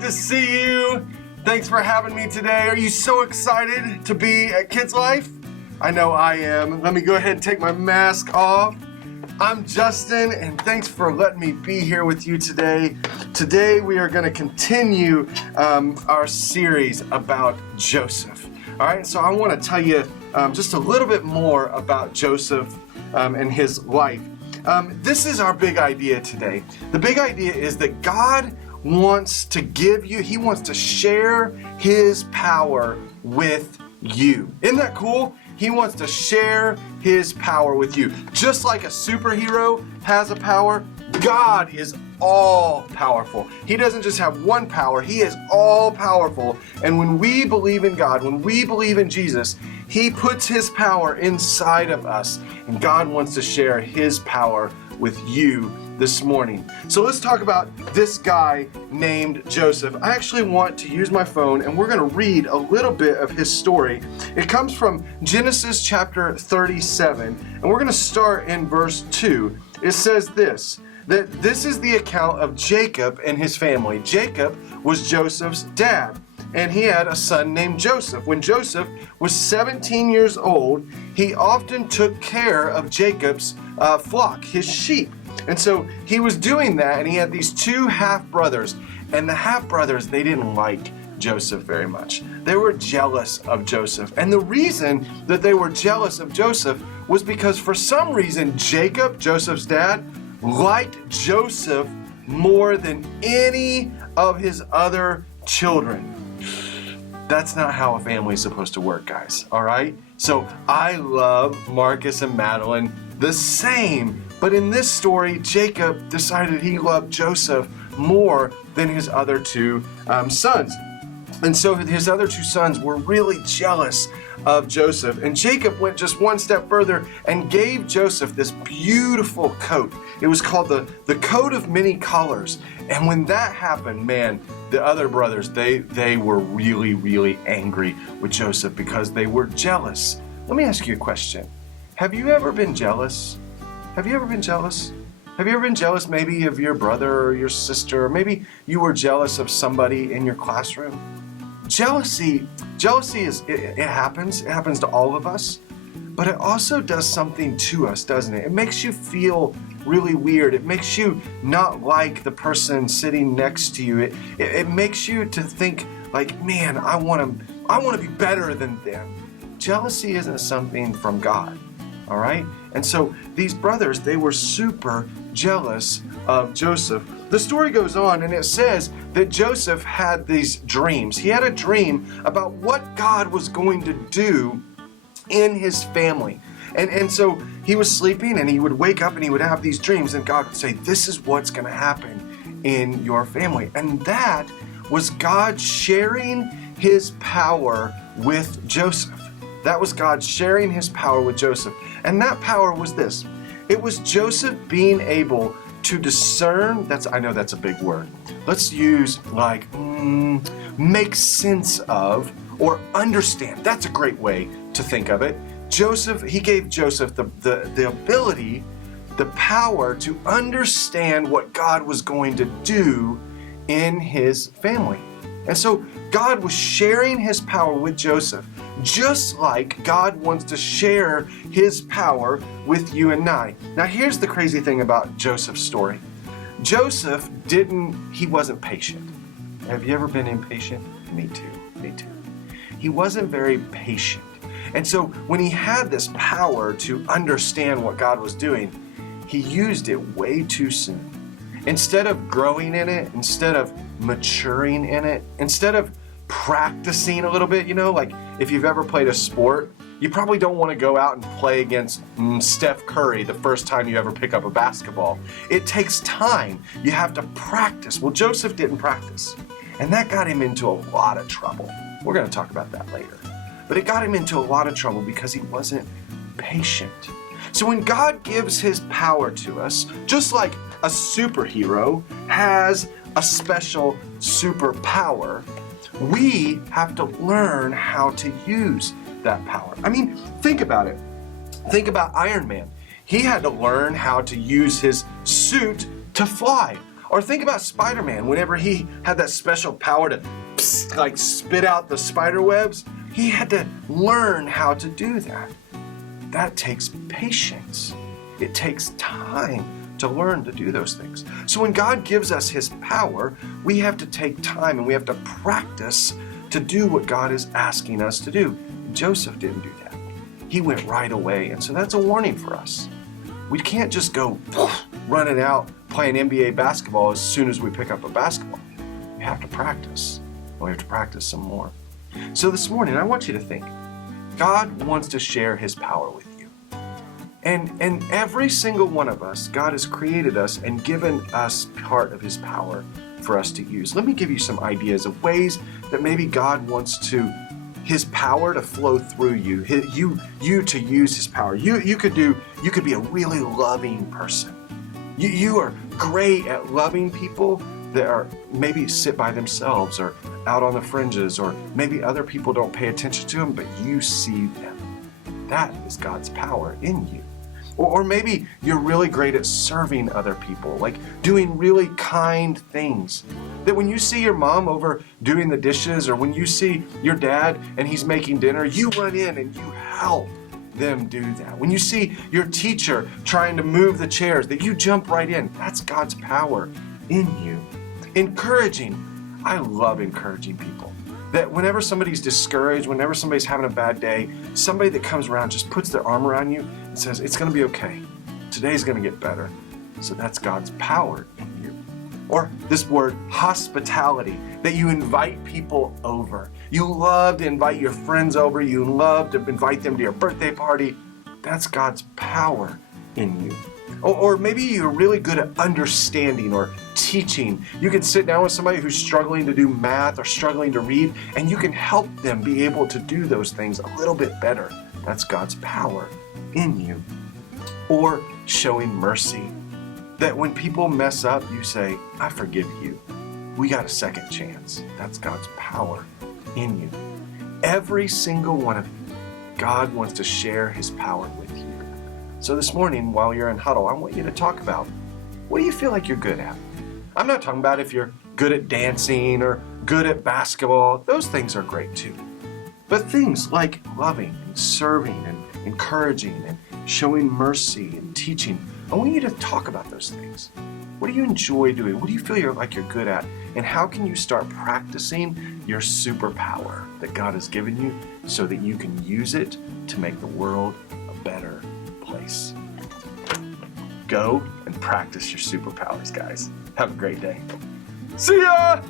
good to see you. Thanks for having me today. Are you so excited to be at Kids Life? I know I am. Let me go ahead and take my mask off. I'm Justin, and thanks for letting me be here with you today. Today we are going to continue our series about Joseph. All right, so I want to tell you just a little bit more about Joseph and his life. This is our big idea today. The big idea is that God wants to give you, He wants to share His power with you. Isn't that cool? He wants to share His power with you. Just like a superhero has a power, God is all powerful. He doesn't just have one power, He is all powerful. And when we believe in God, when we believe in Jesus, He puts His power inside of us. And God wants to share His power with you this morning. So let's talk about this guy named Joseph. I actually want to use my phone and we're going to read a little bit of his story. It comes from Genesis chapter 37 and we're going to start in verse 2. It says this, that this is the account of Jacob and his family. Jacob was Joseph's dad and he had a son named Joseph. When Joseph was 17 years old, he often took care of Jacob's flock, his sheep. And so he was doing that, and he had these two half-brothers. And the half-brothers, they didn't like Joseph very much. They were jealous of Joseph. And the reason that they were jealous of Joseph was because for some reason, Jacob, Joseph's dad, liked Joseph more than any of his other children. That's not how a family is supposed to work, guys, all right? So I love Marcus and Madeline the same, but in this story, Jacob decided he loved Joseph more than his other two sons. And so his other two sons were really jealous of Joseph. And Jacob went just one step further and gave Joseph this beautiful coat. It was called the coat of many colors. And when that happened, man, the other brothers, they were really, really angry with Joseph because they were jealous. Let me ask you a question. Have you ever been jealous? Have you ever been jealous? Have you ever been jealous maybe of your brother or your sister? Or maybe you were jealous of somebody in your classroom? Jealousy is, it happens. It happens to all of us. But it also does something to us, doesn't it? It makes you feel really weird. It makes you not like the person sitting next to you. It makes you to think like, man, I want to be better than them. Jealousy isn't something from God. All right? And so these brothers, they were super jealous of Joseph. The story goes on and it says that Joseph had these dreams. He had a dream about what God was going to do in his family. And so he was sleeping and he would wake up and he would have these dreams and God would say, this is what's going to happen in your family. And that was God sharing His power with Joseph. That was God sharing His power with Joseph. And that power was this. It was Joseph being able to discern, I know that's a big word. Let's use like make sense of or understand. That's a great way to think of it. He gave Joseph the ability, the power to understand what God was going to do in his family. And so God was sharing His power with Joseph, just like God wants to share His power with you and I. Now here's the crazy thing about Joseph's story. Joseph he wasn't patient. Have you ever been impatient? Me too. He wasn't very patient. And so when he had this power to understand what God was doing, he used it way too soon. Instead of growing in it, instead of maturing in it, instead of practicing a little bit, like if you've ever played a sport, you probably don't want to go out and play against Steph Curry the first time you ever pick up a basketball. It takes time. You have to practice. Well, Joseph didn't practice, and that got him into a lot of trouble. We're going to talk about that later. But it got him into a lot of trouble because he wasn't patient. So when God gives His power to us, just like a superhero has a special superpower, we have to learn how to use that power. I mean, think about it. Think about Iron Man. He had to learn how to use his suit to fly. Or think about Spider-Man. Whenever he had that special power to like spit out the spider webs, he had to learn how to do that. That takes patience. It takes time to learn to do those things. So when God gives us his power, we have to take time and we have to practice to do what God is asking us to do. Joseph didn't do that. He went right away. And so that's a warning for us. We can't just go running out playing NBA basketball as soon as we pick up a basketball. We have to practice. We have to practice some more. So this morning, I want you to think, God wants to share his power with you. And every single one of us, God has created us and given us part of his power for us to use. Let me give you some ideas of ways that maybe God wants his power to flow through you, you to use his power. You could be a really loving person. You are great at loving people that are maybe sit by themselves or out on the fringes, or maybe other people don't pay attention to them, but you see them. That is God's power in you. Or maybe you're really great at serving other people, like doing really kind things. That when you see your mom over doing the dishes, or when you see your dad and he's making dinner, you run in and you help them do that. When you see your teacher trying to move the chairs, that you jump right in. That's God's power in you. Encouraging. I love encouraging people. That whenever somebody's discouraged, whenever somebody's having a bad day, somebody that comes around just puts their arm around you and says, it's going to be okay. Today's going to get better. So that's God's power in you. Or this word, hospitality, that you invite people over. You love to invite your friends over. You love to invite them to your birthday party. That's God's power in you. Or maybe you're really good at understanding or teaching. You can sit down with somebody who's struggling to do math or struggling to read, and you can help them be able to do those things a little bit better. That's God's power in you. Or showing mercy. That when people mess up, you say, I forgive you. We got a second chance. That's God's power in you. Every single one of you, God wants to share his power with you. So this morning, while you're in huddle, I want you to talk about, what do you feel like you're good at? I'm not talking about if you're good at dancing or good at basketball. Those things are great too. But things like loving and serving and encouraging and showing mercy and teaching, I want you to talk about those things. What do you enjoy doing? What do you feel like you're good at? And how can you start practicing your superpower that God has given you so that you can use it to make the world a better place? Go and practice your superpowers, guys. Have a great day. See ya!